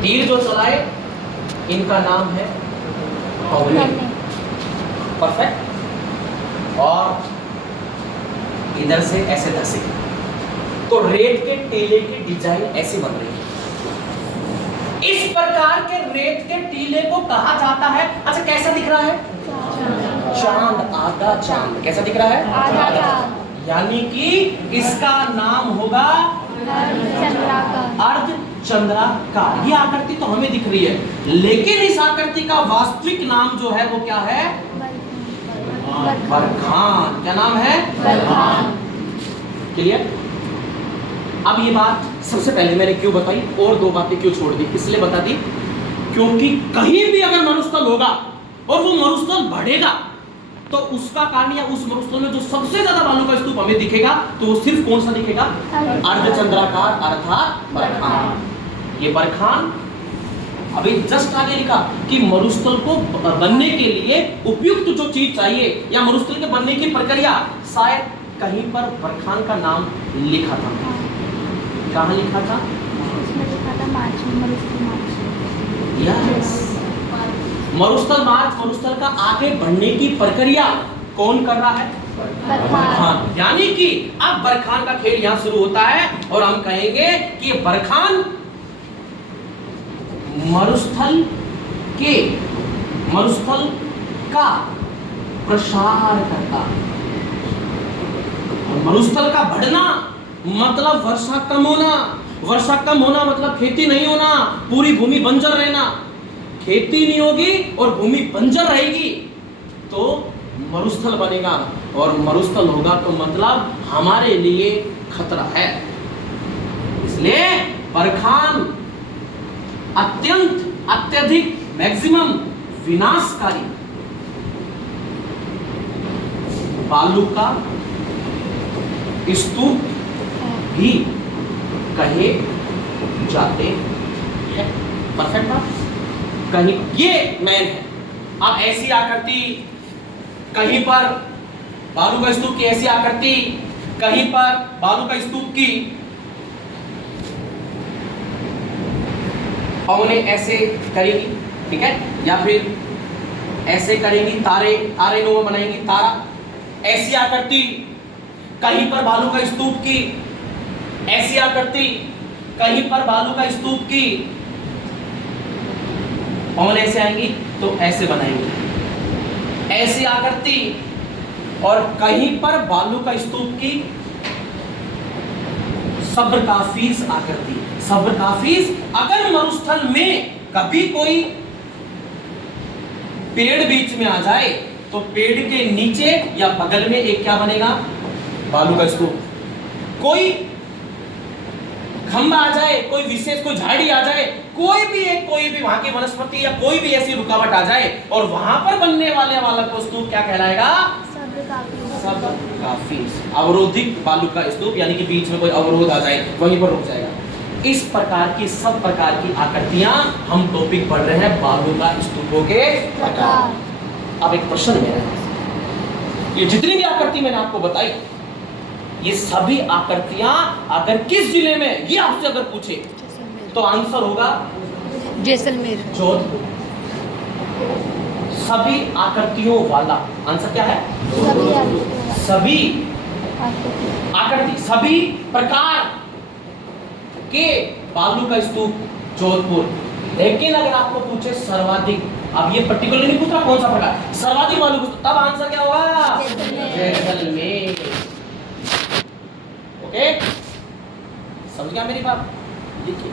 तीर जो चलाए इनका नाम है पवने। परफेक्ट। और इधर से ऐसे धसे, तो रेत के टीले की डिजाइन ऐसी बन रही है। इस प्रकार के रेत के टीले को कहा जाता है, अच्छा कैसा दिख रहा है? चांद, आधा चांद। कैसा दिख रहा है? आधा चांद। यानी कि इसका नाम होगा अर्ध चंद्राकार। ये आकृति तो हमें दिख रही है, लेकिन इस आकृति का वास्तविक नाम जो है वो क्या है? बरखान। क्या नाम है? बरखान। क्लियर? अब ये बात सबसे पहले मैंने क्यों बताई और दो बातें क्यों छोड़ दी? इसलिए बता दी क्योंकि कहीं भी अगर मरुस्थल होगा और वो मरुस्थल बढ़ेगा तो उसका कारण या उस मरुस्थल में जो सबसे ज्यादा बालू का स्तूप हमें दिखेगा तो वो सिर्फ कौन सा दिखेगा? अर्धचंद्राकार अर्थात बरखान। ये बरखान अभी जस्ट आगे लिखा कि मरुस्थल को बनने के लिए उपयुक्त जो चीज चाहिए या मरुस्थल के बनने की प्रक्रिया, शायद कहीं पर बरखान का नाम लिखा था। कहाँ लिखा था? उसमें लिखा था मार्च में, मरुस्थल मार्च। यस, मरुस्थल मार्च। मरुस्थल का आगे बढ़ने की प्रक्रिया कौन कर रहा है? बरखान। यानी कि अब बरखान का खेल यहां शुरू होता है और हम कहेंगे कि बरखान मरुस्थल का प्रसार करता है। और मरुस्थल का बढ़ना मतलब वर्षा कम होना। वर्षा कम होना मतलब खेती नहीं होना, पूरी भूमि बंजर रहना। खेती नहीं होगी और भूमि बंजर रहेगी तो मरुस्थल बनेगा, और मरुस्थल होगा तो मतलब हमारे लिए खतरा है। इसलिए बरखान अत्यधिक मैक्सिमम विनाशकारी बालू का स्तूप भी कहे जाते हैं। परफेक्ट बात? कहीं ये मैन है। अब ऐसी आकृति कहीं पर बालू का स्तूप की, ऐसी आकृति कहीं पर बालू का स्तूप की, पवने ऐसे करेगी, ठीक है, या फिर ऐसे करेगी, तारे नुमा बनाएंगी तारा। ऐसी आकृति कहीं पर बालू का स्तूप की, ऐसी आकृति कहीं पर बालू का स्तूप की, पवन ऐसे आएंगी तो ऐसे बनाएंगे। ऐसी आकृति और कहीं पर बालू का स्तूप की सब्रकाफीस आकृति। सब्रकाफीस, अगर मरुस्थल में कभी कोई पेड़ बीच में आ जाए तो पेड़ के नीचे या बगल में एक क्या बनेगा? बालू का स्तूप। कोई खंबा आ जाए, कोई विशेष कोई झाड़ी आ जाए, कोई भी वहां की वनस्पति या कोई भी ऐसी रुकावट आ जाए और वहां पर बनने वाला को स्तूप क्या कहलाएगा? सब्रकाफीस। अवरोधित बालू का स्तूप, यानी कि बीच में कोई अवरोध आ जाए वहीं पर रुक जाएगा। इस प्रकार की सब प्रकार की आकृतियां हम टॉपिक पढ़ रहे हैं बालू का स्तूपों के प्रकार। अब एक प्रश्न मेरा है, ये जितनी भी आकृति मैंने आपको बताई, ये सभी आकृतियां अगर किस जिले में, ये आपसे अगर पूछे तो आंसर होगा जैसलमेर, जोधपुर। सभी आकृतियों वाला आंसर क्या है? सभी आकृति, सभी प्रकार के बालू का स्तूप जोधपुर। लेकिन अगर आपको पूछे सर्वाधिक, अब ये पर्टिकुलर नहीं पूछ रहा कौन सा प्रकार, सर्वाधिक बालू का स्तूप, तब आंसर क्या होगा? जैसलमेर। ओके, समझ गया मेरी बात? देखिए